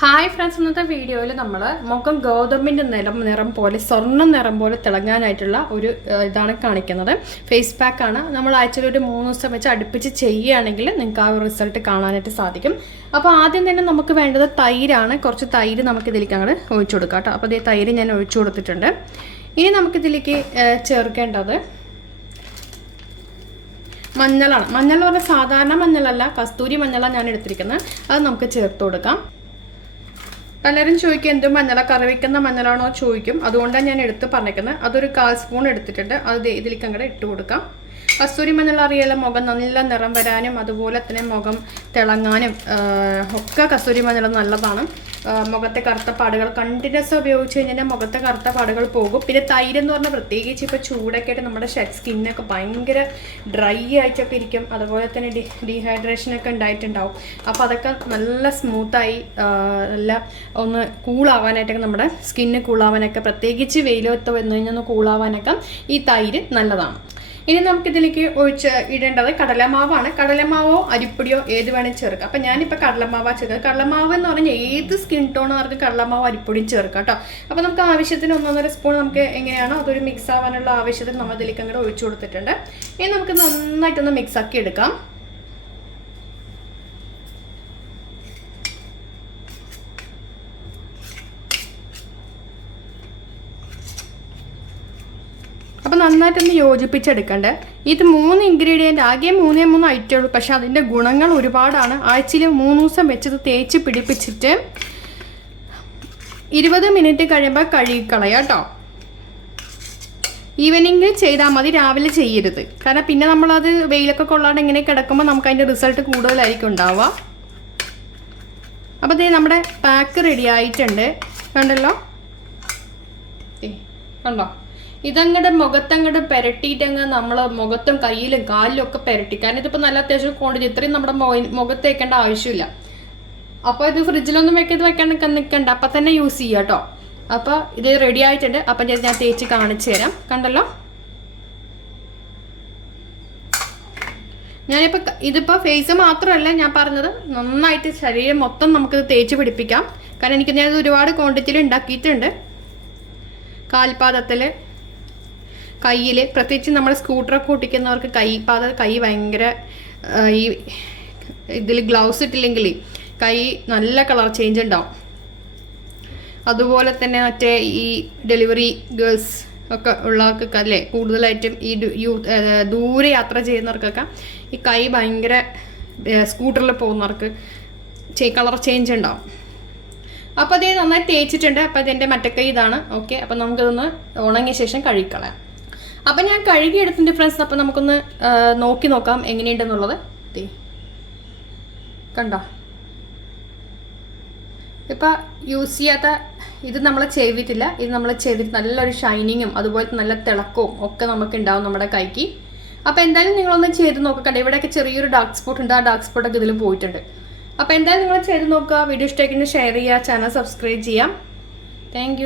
Hi friends ഇന്നത്തെ വീഡിയോയിൽ നമ്മൾ മുഖം ഗോതമ്പിന്റെ നിറം നിറം പോലെ സ്വർണ നിറം പോലെ തിളങ്ങാനായിട്ടുള്ള ഒരു ഇതാണ് കാണിക്കുന്നത്. ഫേസ് പാക്കാണ് നമ്മൾ ആഴ്ചയിൽ ഒരു മൂന്ന് ദിവസം വെച്ച് അടുപ്പിച്ച് ചെയ്യുകയാണെങ്കിൽ നിങ്ങൾക്ക് ആ ഒരു റിസൾട്ട് കാണാനായിട്ട് സാധിക്കും. അപ്പോൾ ആദ്യം തന്നെ നമുക്ക് വേണ്ടത് തൈരാണ്. കുറച്ച് തൈര് നമുക്ക് ഇതിലേക്ക് അങ്ങോട്ട് ഒഴിച്ചു കൊടുക്കാം കേട്ടോ. അപ്പോൾ അതേ തൈര് ഞാൻ ഒഴിച്ചു കൊടുത്തിട്ടുണ്ട്. ഇനി നമുക്കിതിലേക്ക് ചേർക്കേണ്ടത് മഞ്ഞളാണ്. മഞ്ഞൾ എന്ന് പറഞ്ഞാൽ സാധാരണ മഞ്ഞളല്ല കസ്തൂരി മഞ്ഞളാണ് ഞാൻ എടുത്തിരിക്കുന്നത്. അത് നമുക്ക് ചേർത്ത് കൊടുക്കാം. പലരും ചോദിക്കും എന്തും മഞ്ഞള? കറി വെക്കുന്ന മഞ്ഞളാണോ? ചോദിക്കും. അതുകൊണ്ടാണ് ഞാൻ എടുത്ത് പറഞ്ഞേക്കുന്നത് അതൊരു കാൽ സ്പൂൺ എടുത്തിട്ടുണ്ട്. അത് ഇതിലേക്ക് അങ്ങോട്ട് ഇട്ട് കൊടുക്കാം. കസ്തൂരി മഞ്ഞൾ അറിയാലോ? മുഖം നല്ല നിറം വരാനും അതുപോലെ തന്നെ മുഖം തിളങ്ങാനും ഒക്കെ കസ്തൂരി മഞ്ഞൾ നല്ലതാണ്. മുഖത്തെ കറുത്ത പാടുകൾ കണ്ടിന്യൂസ് ഉപയോഗിച്ച് കഴിഞ്ഞാൽ മുഖത്തെ കറുത്ത പാടുകൾ പോകും. പിന്നെ തൈര് എന്ന് പറഞ്ഞാൽ പ്രത്യേകിച്ച് ഇപ്പോൾ ചൂടൊക്കെ ആയിട്ട് നമ്മുടെ സ്കിന്നൊക്കെ ഭയങ്കര ഡ്രൈ ആയിട്ടൊക്കെ ഇരിക്കും. അതുപോലെ തന്നെ ഡി ഡീഹൈഡ്രേഷനൊക്കെ ഉണ്ടായിട്ടുണ്ടാവും. അപ്പോൾ അതൊക്കെ നല്ല സ്മൂത്തായി നല്ല ഒന്ന് കൂളാവാനായിട്ടൊക്കെ നമ്മുടെ സ്കിന്ന് കൂളാവാനൊക്കെ പ്രത്യേകിച്ച് വെയിലത്ത് വന്നു കഴിഞ്ഞാൽ ഒന്ന് കൂളാവാനൊക്കെ ഈ തൈര് നല്ലതാണ്. ഇനി നമുക്കിതിലേക്ക് ഒഴിച്ച് ഇടേണ്ടത് കടലമാവാണ്. കടലമാവോ അരിപ്പൊടിയോ ഏത് വേണമെങ്കിൽ ചേർക്കാം. അപ്പം ഞാനിപ്പോൾ കടലമാവാ ചേർക്കുക കടലമാവ് എന്ന് പറഞ്ഞാൽ ഏത് സ്കിൻ ടോണുകാർക്ക് കടലമാവ് അരിപ്പൊടിയും ചേർക്കാം കേട്ടോ. അപ്പോൾ നമുക്ക് ആവശ്യത്തിന് ഒന്നൊന്നര സ്പൂൺ നമുക്ക് എങ്ങനെയാണോ അതൊരു മിക്സ് ആവാനുള്ള ആവശ്യത്തിന് നമ്മൾ ഇതിലേക്ക് അങ്ങോട്ട് ഒഴിച്ചു കൊടുത്തിട്ടുണ്ട്. ഇനി നമുക്ക് നന്നായിട്ടൊന്ന് മിക്സ് ആക്കി എടുക്കാം. അപ്പോൾ നന്നായിട്ടൊന്ന് യോജിപ്പിച്ചെടുക്കണ്ടേ. ഇത് മൂന്ന് ഇൻഗ്രീഡിയന്റ് ആകെ മൂന്നേ മൂന്ന് ഐറ്റം ഉള്ളൂ. പക്ഷെ അതിന്റെ ഗുണങ്ങൾ ഒരുപാടാണ്. ആഴ്ചയിൽ മൂന്ന് ദിവസം വെച്ചത് തേച്ച് പിടിപ്പിച്ചിട്ട് ഇരുപത് മിനിറ്റ് കഴിയുമ്പോൾ കഴുകിക്കളയാം കേട്ടോ. ഈവനിങ് ചെയ്താൽ മതി രാവിലെ ചെയ്യരുത്. കാരണം പിന്നെ നമ്മളത് വെയിലൊക്കെ കൊള്ളാണ്ട് ഇങ്ങനെ കിടക്കുമ്പോൾ നമുക്ക് അതിന്റെ റിസൾട്ട് കൂടുതലായിരിക്കും ഉണ്ടാവുക. അപ്പോൾ ദേ നമ്മുടെ പാക്ക് റെഡി ആയിട്ടുണ്ട്. കണ്ടല്ലോ? കണ്ടോ? ഇതങ്ങടെ മുഖത്തങ്ങടെ പെരട്ടിയിട്ട് അങ്ങ് നമ്മൾ മുഖത്തും കയ്യിലും കാലിലും ഒക്കെ പെരട്ടി. കാരണം ഇതിപ്പോൾ നല്ല അത്യാവശ്യം ക്വാണ്ടിറ്റി ഇത്രയും നമ്മുടെ മുഖ- മുഖത്ത് വെക്കേണ്ട ആവശ്യമില്ല. അപ്പോൾ ഇത് ഫ്രിഡ്ജിലൊന്നും വെക്കരുത് വെക്കാൻ നിൽക്കണ്ട അപ്പം തന്നെ യൂസ് ചെയ്യുക കേട്ടോ അപ്പോൾ ഇത് റെഡി ആയിട്ടുണ്ട്. അപ്പം ഞാൻ തേച്ച് കാണിച്ചു തരാം. കണ്ടല്ലോ? ഞാനിപ്പോൾ ഇതിപ്പോൾ ഫേസ് മാത്രമല്ല ഞാൻ പറഞ്ഞത്. നന്നായിട്ട് ശരീരം മൊത്തം നമുക്കിത് തേച്ച് പിടിപ്പിക്കാം. കാരണം എനിക്ക് ഞാനിത് ഒരുപാട് ക്വാണ്ടിറ്റിയിൽ ഉണ്ടാക്കിയിട്ടുണ്ട്. കാൽപാദത്തിൽ കയ്യിൽ പ്രത്യേകിച്ച് നമ്മൾ സ്കൂട്ടറൊക്കെ ഓട്ടിക്കുന്നവർക്ക് കൈപാദ കൈ ഭയങ്കര ഈ ഇതിൽ ഗ്ലൗസ് ഇട്ടില്ലെങ്കിൽ കൈ നല്ല കളർ ചേഞ്ച് ഉണ്ടാവും. അതുപോലെ തന്നെ മറ്റേ ഈ ഡെലിവറി ഗേൾസ് ഒക്കെ ഉള്ളവർക്കൊക്കെ അല്ലേ കൂടുതലായിട്ടും ഈ ദൂരെ യാത്ര ചെയ്യുന്നവർക്കൊക്കെ ഈ കൈ ഭയങ്കര സ്കൂട്ടറിൽ പോകുന്നവർക്ക് കളർ ചേഞ്ച് ഉണ്ടാവും. അപ്പോൾ അതേ നന്നായി തേച്ചിട്ടുണ്ട്. അപ്പോൾ അതിന്റെ മറ്റക്കൈ ഇതാണ്. ഓക്കെ അപ്പോൾ നമുക്കിതൊന്ന് ഉണങ്ങിയ ശേഷം കഴുകിക്കളയാം അപ്പം ഞാൻ കഴുകി എടുത്തിട്ടുണ്ട് ഫ്രണ്ട്സ് അപ്പോൾ നമുക്കൊന്ന് നോക്കി നോക്കാം എങ്ങനെയുണ്ടെന്നുള്ളത്. ദേ. കണ്ടോ? ഇപ്പം യൂസ് ചെയ്യാത്ത ഇത് നമ്മൾ ചെയ്തിട്ടില്ല. ഇത് നമ്മൾ ചെയ്തിട്ട് നല്ലൊരു ഷൈനിങ്ങും അതുപോലെ നല്ല തിളക്കവും ഒക്കെ നമുക്ക് ഉണ്ടാവും നമ്മുടെ കൈക്ക്. അപ്പോൾ എന്തായാലും നിങ്ങളൊന്ന് ചെയ്ത് നോക്കണ്ട ഇവിടെയൊക്കെ ചെറിയൊരു ഡാർക്ക് സ്പോട്ട് ഉണ്ട്. ആ ഡാർക്ക് സ്പോട്ട് ഒക്കെ ഇതിൽ പോയിട്ടുണ്ട്. അപ്പോൾ എന്തായാലും നിങ്ങൾ ചെയ്ത് നോക്കുക. വീഡിയോ ഇഷ്ടമായിട്ട് ഷെയർ ചെയ്യുക. ചാനൽ സബ്സ്ക്രൈബ് ചെയ്യാം. താങ്ക്